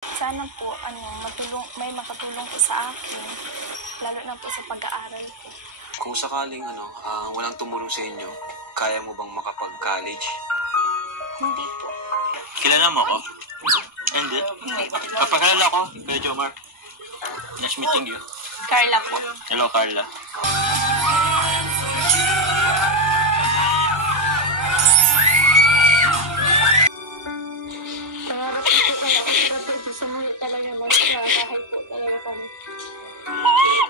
Sana po, may makatulong po sa akin, lalo na po sa pag-aaral ko. Kung sakaling walang tumulong sa inyo, kaya mo bang makapag-college? Hindi po. Kilala mo ako? Hindi. Hindi. Kapakilala ko, Kuya Jomar. Nice meeting you. Carla po. Hello, Carla. Pangarap ko po kaya ako gusto mo talaga magkabahay po talaga kami.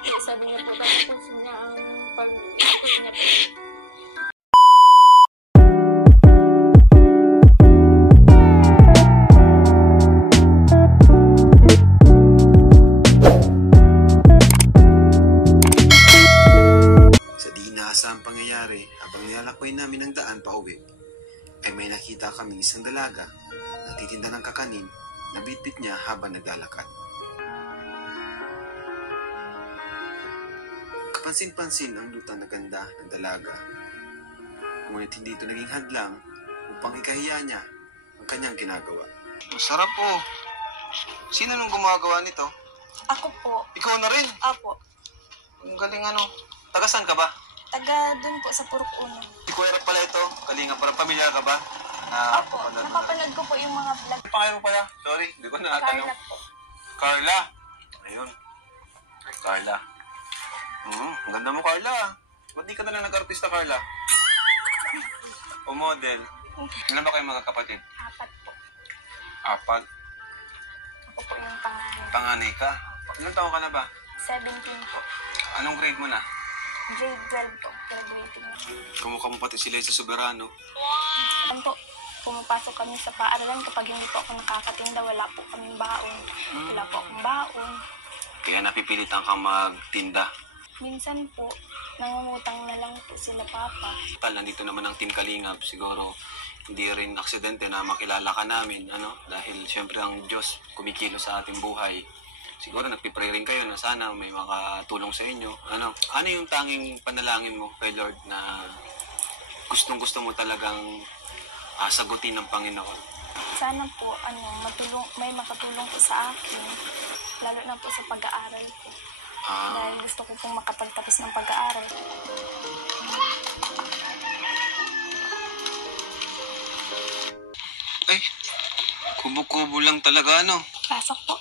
Kaya sabi niya po, tapos niya ang pag-ikot niya po. Sa di inaasahang pangyayari, habang nilalakbay namin ang daan pa uwi, ay may nakita kaming isang dalaga na titinda ng kakanin na bitbit niya habang naglalakad. Kapansin-pansin ang lutang na ganda ng dalaga, ngunit hindi ito naging hadlang upang ikahiya niya ang kanyang ginagawa. Masarap po. Sino nung gumagawa nito? Ako po. Ikaw na rin. Apo. Ang galing Taga saan ka ba? Taga dun po sa Purok Uno. Si Kuya Rap pala ito. Kalinga para pamilyar ka ba? Apo. Napapanood ko po yung mga vlog. Ano pangalan mo pala? Sorry, hindi ko natanong. Carla po. Carla. Ayun. Carla. Ang ganda mo, Carla. Ba't di ka na lang nag-artista, Carla? O model. Ilan ba kayong magkakapatid? 4 po. 4. Ako po yung pangalan. Panganay ka. Ilang taon ka na ba? 17 po. Anong grade mo na? Grade 12 po. Graduating na. Kamukha mo pati si Liza Soberano. Ano po, pumapasok kami sa paaralan kapag hindi po ako nakakatinda, wala po kaming baon. Wala po akong baon. Kaya napipilitan kang magtinda. Minsan po, nangungutang na lang po sila papa. Nandito naman ang Team Kalingap. Siguro hindi rin aksidente na makilala ka namin. Dahil syempre ang Diyos kumikilo sa ating buhay. Siguro nagpipray rin kayo na sana may makatulong sa inyo. Ano yung tanging panalangin mo kay Lord na gustong-gusto mo talagang sagutin ng Panginoon? Sana po, may makatulong po sa akin, lalo na po sa pag-aaral ko. Dahil gusto ko pong makapagtapos ng pag-aaral. Ay, kubo-kubo lang talaga, Pasok po.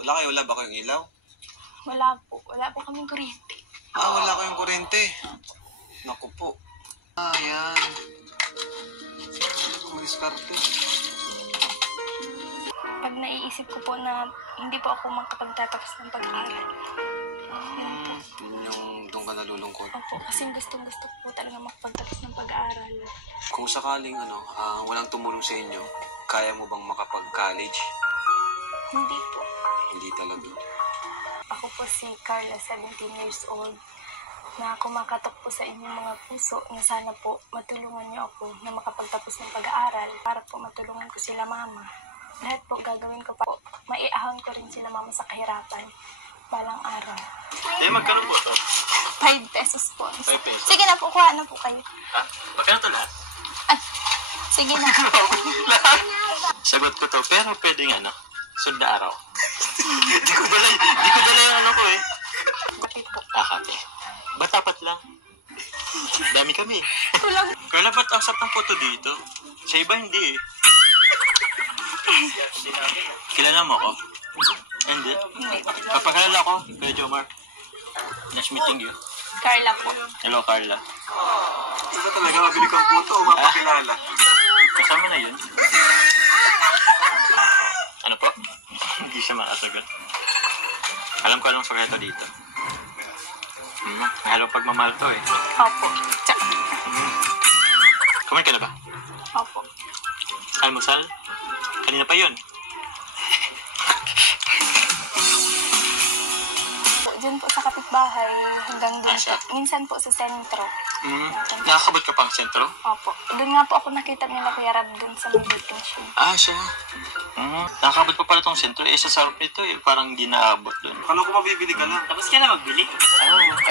Wala ba kayong ilaw? Wala po. Wala po kaming kuryente. Wala kayong kuryente. Naku po. Yan. Umiskarte. Pag naiisip ko po na hindi po ako makapagtatapos ng pag-aaral. Yun yung doon ka nalulungkot. Opo, kasi gustong-gusto ko po talaga makapagtapos ng pag-aaral. Kung sakaling walang tumulong sa inyo, kaya mo bang makapag-college? Hindi po. Hindi talaga. Ako po si Carla, 17 years old, na kumakatok po sa inyong mga puso na sana po matulungan niyo ako na makapagtapos ng pag-aaral para po matulungan ko sila mama. Lahat po gagawin ko pa po. Maiahon ko rin sila mama sa kahirapan balang araw. Magkano po to? 5 pesos po. 5 pesos? Sige na po, kuha na po kayo. Magkano to lahat? Sige na. Sagot ko to, pero pwedeng sunod na araw. Di ko dala yung ko eh. Kape po. Kape. Ba't dapat lang? Dami kami. Kulang. Carla, ba't ang sarap ng photo dito? Sa iba hindi eh. Kilala mo ako? Hindi. Kapakilala ko, Kuya Jomar. Nice meeting you. Carla po. Hello, Carla. Ito talaga, mabili kang puto o mapakilala? Kasama na yun. Ano po? Hindi siya makasagot. Alam ko anong sekreto dito. Halo pagmamahal to eh. Opo. Kumain ka na ba? Opo. Almusal? Kanina pa yun. Diyan po sa kapitbahay, hanggang doon siya? po. Minsan po sa sentro. Nakakabot ka pang sentro? Opo. Doon nga po ako nakita nila Kuya Rab doon sa may detention. Siya. Nakakabot pa pala tong sentro. Sa ito eh, parang hindi naabot doon. Kala ko mabibili ka lang. Tapos ka na magbili?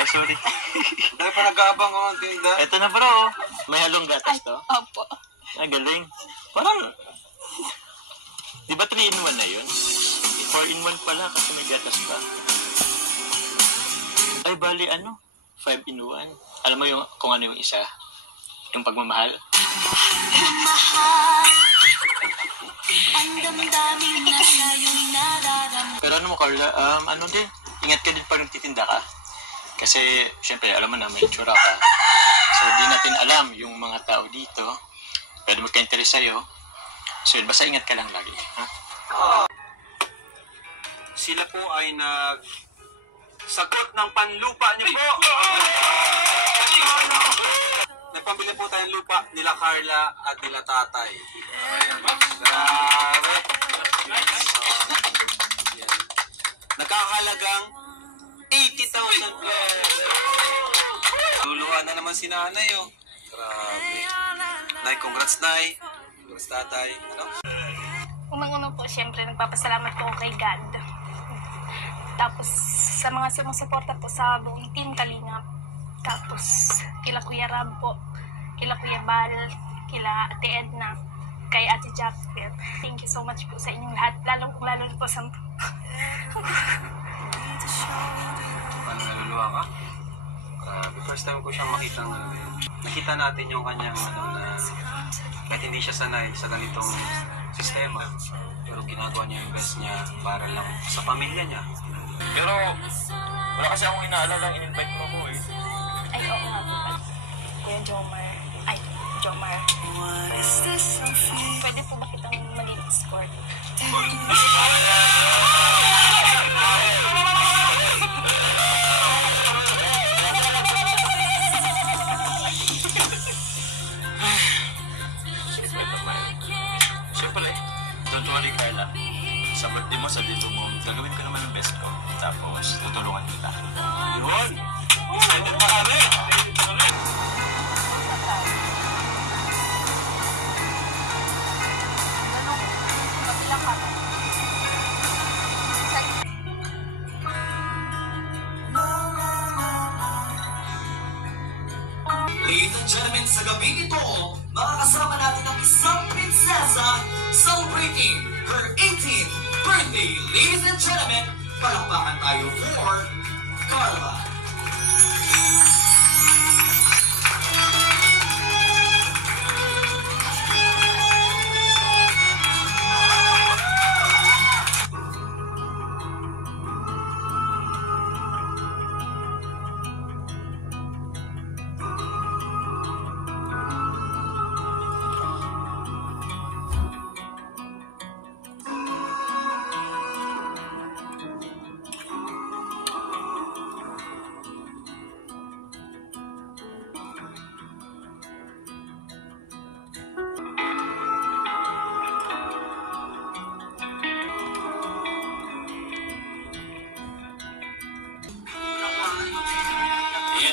Sorry. Dahil pa nag-aabang ako ng tinda. Ito na bro. May halong gatas to? Opo. Galing. Parang Di ba 3-in-1 na yun? 4-in-1 pala kasi may gatas pa. Ay, bali 5-in-1. Alam mo yung kung ano yung isa? Yung pagmamahal? Pero ano mo, Carla, ingat ka din pag nagtitinda ka. Kasi, syempre, alam mo na, may tsura ka. So, di natin alam yung mga tao dito. Pwede magka-interest sa'yo. So, basta ingat ka lang lagi. Ha? Sila po ay sagot ng panlupa niyo po. Nagpambili po tayong lupa nila Carla at nila Tatay. Grabe. Yan. Nakakahalagang 80,000 pesos. Luluhan na naman si nanay, oh. Grabe. Nay, congrats, Nay. Congrats, Tatay. Ano? Unang-una po, siyempre, nagpapasalamat po kay God. Tapos, sa mga sumusuporta po sa buong Team Kalingap. Tapos, kila Kuya Rab po, kila Kuya Bal, kila Ate Edna, kay Ate Jacqueline. Thank you so much po sa inyong lahat. Lalo po sa... Paano naluluha ka? Grabe. First time ko siyang makita nakita natin yung kanyang na kahit hindi siya sanay sa ganitong sistema, pero ginagawa niya yung best niya para lang sa pamilya niya. Pero, wala kasi akong inaalala in-invite mo ko eh. Ay, oo nga po. Kuya Jomar. Ay, Jomar. Pwede po ba kitang maging escort? Siyempre, don't worry, Carla. Sa birthday mo, sa dito mo, gagawin ko naman ang best ko. Tapos, tutulungan kita. Yun! Excited pa kami! Ladies and gentlemen, sa gabi ito, makakasama natin ang isang prinsesa celebrating her 18th birthday. Ladies and gentlemen, palakpakan tayo for Carla.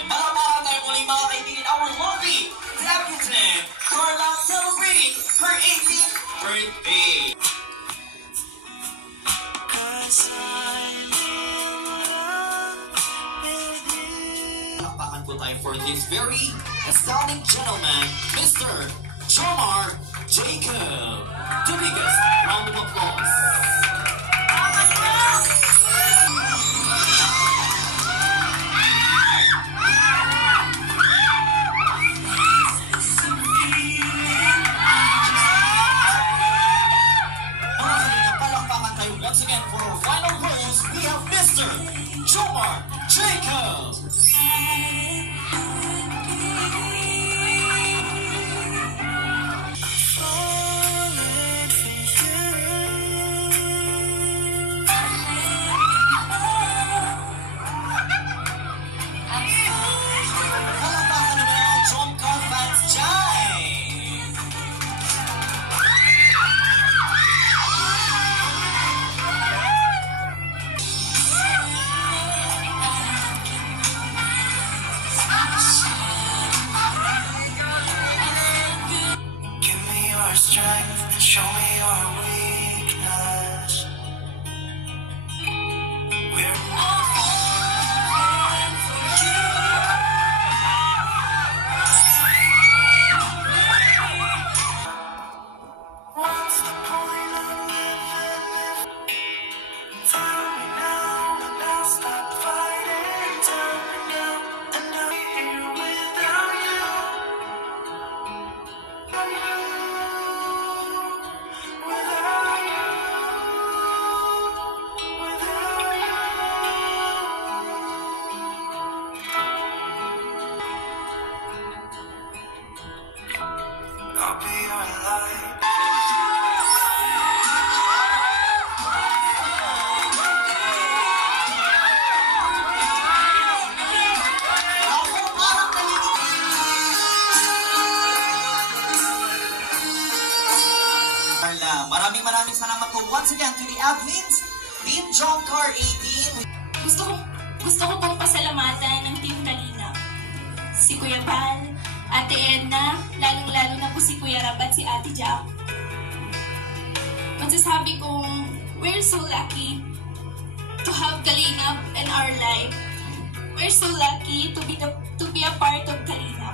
Palakpakan tayo muli mga kaibigan, our lovely debutante, Carla, celebrating her 18th birthday. Palakpakan po tayo for this very astounding gentleman, Mr. Jomar Jacob. The biggest round of applause. Once again, for our final rose, we have Mr. Jomar Jacob. Palakpakan naman ang John Carl fans dyan. Philippines, Team Jongkar 18. Gusto ko pong pasalamatan ng Team Kalinga. Si Kuya Bal, Ate Edna, lalong-lalo na po si Kuya Rab at si Ate Jack. Masasabi kong we're so lucky to have Kalinga in our life. We're so lucky to be a part of Kalinga.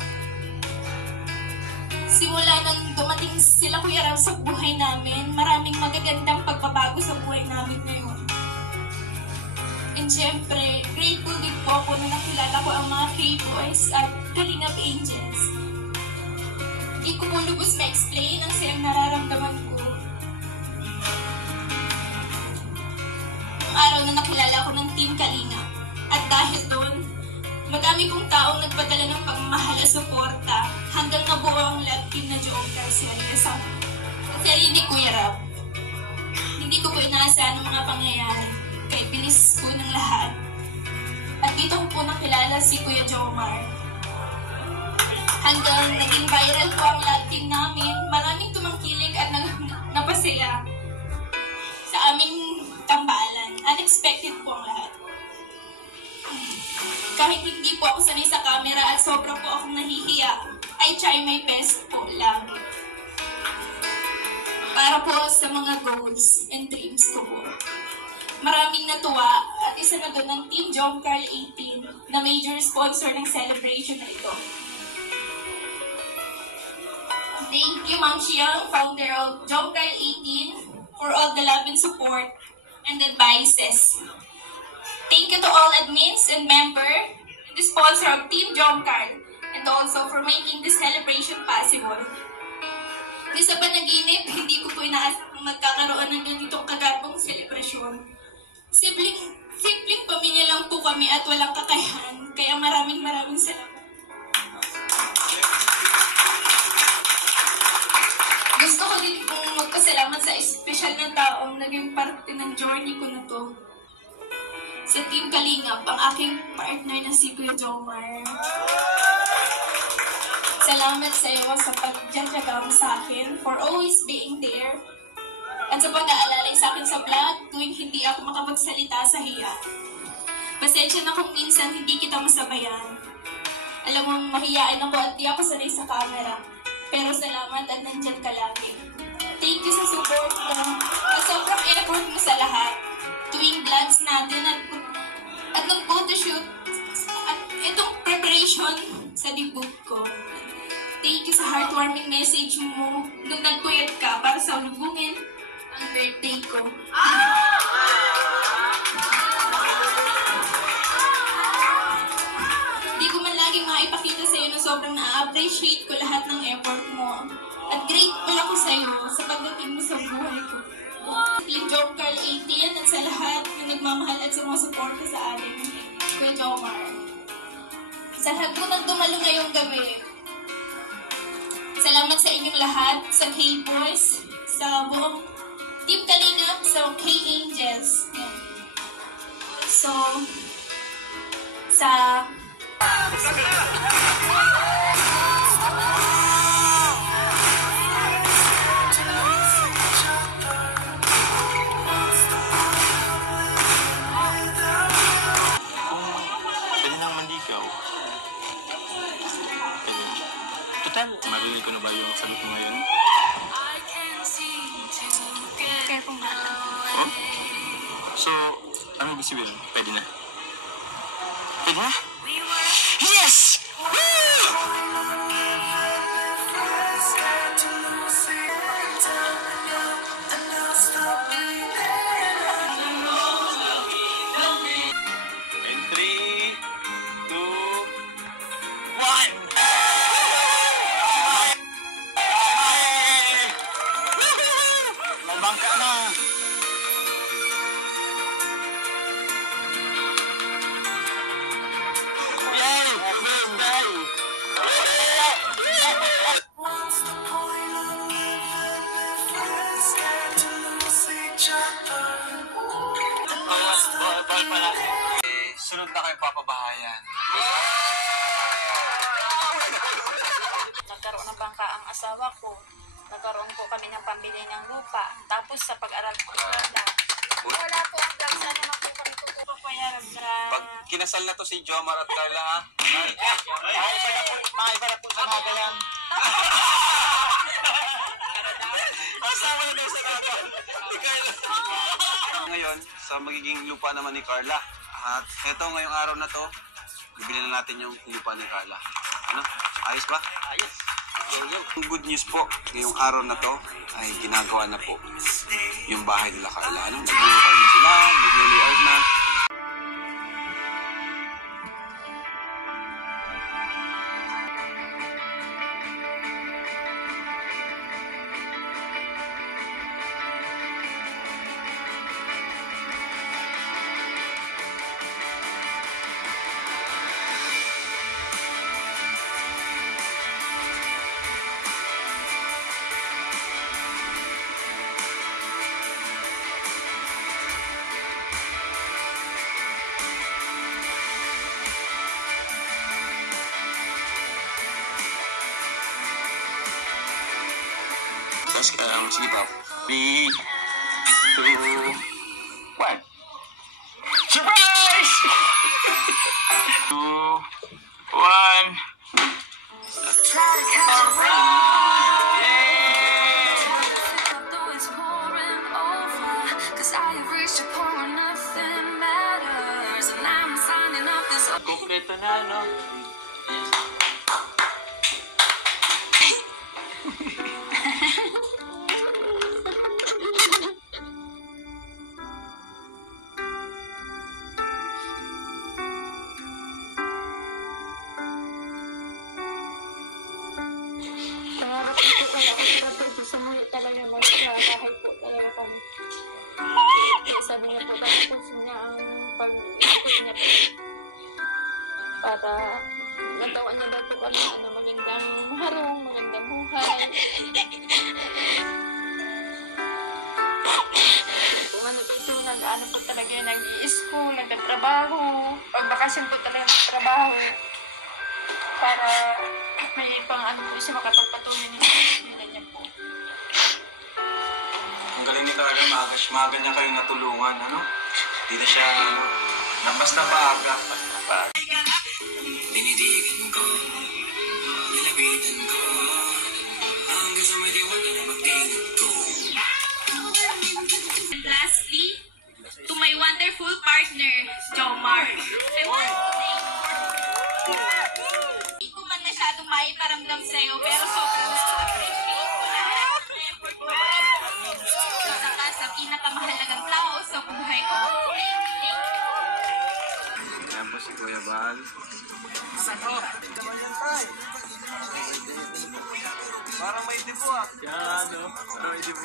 Simula nang dumating sila Kuya Rab sa buhay namin, maraming magagandang pagbabago sa buhay namin ngayon. And syempre, grateful din po ako na nakilala ko ang mga K-Boys at Kalingap Angels. Hindi ko po lubos ma-explain ang silang nararamdaman ko. Ang araw na nakilala ko ng Team Kalinga. At dahil doon, madami kong taong nagpadala ng pagmamahal at suporta hanggang nabuo ang love team na Jongkar Series sa sarili ni Kuya Rab. Hindi ko po inaasahan ang mga pangyayari, kaya bilis po ng lahat. At dito ko po nakilala si Kuya Jomar. Hanggang naging viral po ang love team namin, maraming tumangkilik at napasaya sa aming tambalan. Unexpected po ang lahat. Kahit hindi po ako sanay sa camera at sobra po akong nahihiya, I try my best po lang. Para po sa mga goals and dreams ko po. Maraming natuwa at isa na doon ang Team Jongkar 18 na major sponsor ng celebration na ito. Thank you, Ma'am Xiang, founder of Jongkar 18, for all the love and support and advices. Thank you to all admins and members, and the sponsor of Team Jongkar, and also for making this celebration possible. Hindi sa panaginip, hindi ko po inaasang magkakaroon ng ganitong kagarbong selebrasyon. Simpleng pamilya lang po kami at walang kakayahan, kaya maraming salamat. Gusto ko din pong magpasalamat sa espesyal na taong naging parte ng journey ko na to. Sa Team Kalingap, ang aking partner na si Kuya Jomar. Salamat sa iyo sa pagdadyaga mo sa akin, for always being there, at sa pag-aalalay sa akin sa vlog tuwing hindi ako makapagsalita sa hiya. Pasensya na kung minsan hindi kita masabayan. Alam mo, mahiyain ako at di ako sanay sa camera. Pero salamat at nandyan ka lagi. Thank you sa support mo at sobrang effort mo sa lahat. Tuwing vlogs natin at ng photoshoot at itong preparation sa debut ko. Thank you sa heartwarming message mo nung nagpuyat ka para sa ulubungin ang birthday ko. Hindi ko man laging maipakita sa iyo na sobrang na-appreciate ko lahat ng effort mo. At grateful ako sa iyo sa pagdating mo sa buhay ko. Team Jongkar 18 at sa lahat na nagmamahal at sumusuporta sa atin. Kuya Jomar. Sa lahat po ng dumalo ngayong gabi. Salamat sa inyong lahat, sa K-Boys, sa buong Team Kalingap, sa K-Angels. Yan. So, sa... Pwede nang manligaw. Pwede. Total, marinig ko na ba yung sagot mo ngayon? Kaya kung Oh? So, ano ibig sabihin? Pwede na? Pwede na? Yes! In 3, 2, 1! Mabangka na! Yay! Birthday! Sunod na kayo papabahayan. Nagkaroon ng bangka ang asawa ko. Nagkaroon po kami ng pambili ng lupa. Tapos sa pag-aral ko, Wala po ang plan. Sana makita ko po payaran sa... Pag kinasal na to si Jomar at Carla, ha? Mga iba na po sa naga yan. Kasama na daw sa naga. Ni Carla. Ngayon, sa magiging lupa naman ni Carla. At eto ngayong araw na to, bibili na natin yung lupa ni Carla. Ano? Ayos ba? Ayos. Ang good news po, ngayong araw na to ay ginagawa na po yung bahay nila Carla. Ano? Nag-layout na sila, nag-layout na. Tapos, sige pa. 3, 2, 1. Surprise! 2, 1. Kompleto na, no? Pangarap ko po kaya ako pero sumulit talaga magkabahay po talaga kami. Kaya sabi niya po tapos niya ang pag-ikot niya po. Para natawa niya daw po kami na magandang harong, magandang buhay. Kung ano dito, nag-ano po talaga, nag-i-school, nagtatrabaho. Pag bakasyon po talaga nagtrabaho. Para may pang ano po siya makapagpatuloy nila niya po. Ang galing ni Carla, maaga niya kayong natulungan, ano? Dito siya, ano, basta paaga. Basta paaga. Dinidigan ko, nilapitan ko, hanggang sa may diwata na magtingin ko. And lastly, to my wonderful partner, Jomar. I want to thank hindi ko man masyadong maiparamdam sa'yo, pero sobrang na-appreciate ko lahat ng effort mo. Saka sa pinakamahalagang tao sa buhay ko. Thank you. Ayan po si Kuya Bal. Parang may dibo ah. Yan, no? Parang may dibo.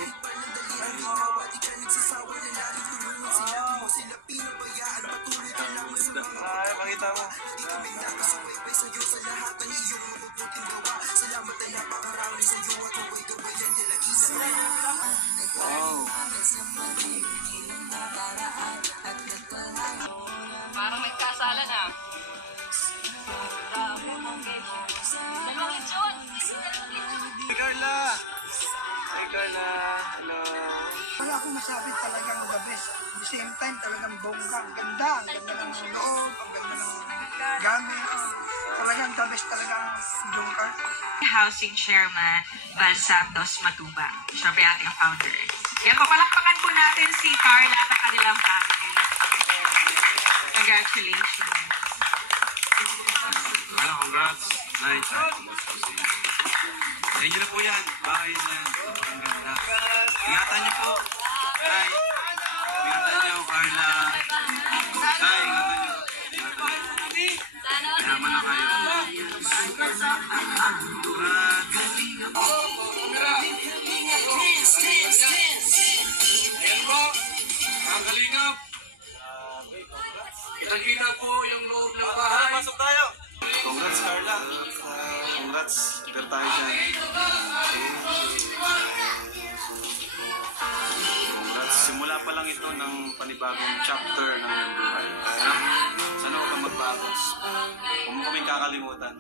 Ay, makita mo. Wow. Parang may kasalan ah. Hey Carla! Hey Carla! Hello! Wala akong masabi, talagang the best. At the same time, talagang bongga. Ang ganda ng loob, ang ganda ng gamit. Talagang the best talagang Jungkar. Housing Chairman Val Santos Matuba. Siya po yung ating founder. Yan, papalakpakan po natin si Carla at ang kanilang family. Congratulations. Ano, congrats! Nice! Sa inyo na po yan. Bahay na yan. Ang ganda. Ingatan niyo po. Tay. Ingatan niyo, Carla. Tay, ingatan niyo. Mayaman na kayo. Ayan po, ang kalingap. Kitang-kita po yung loob ng bahay. Pasok tayo! Congrats, Carla. Congrats. Pero tayo dyan. Congrats. Simula pa lang ito ng panibagong chapter ng iyong buhay. Kaya, sana huwag kang magbago. Huwag mo kaming kakalimutan.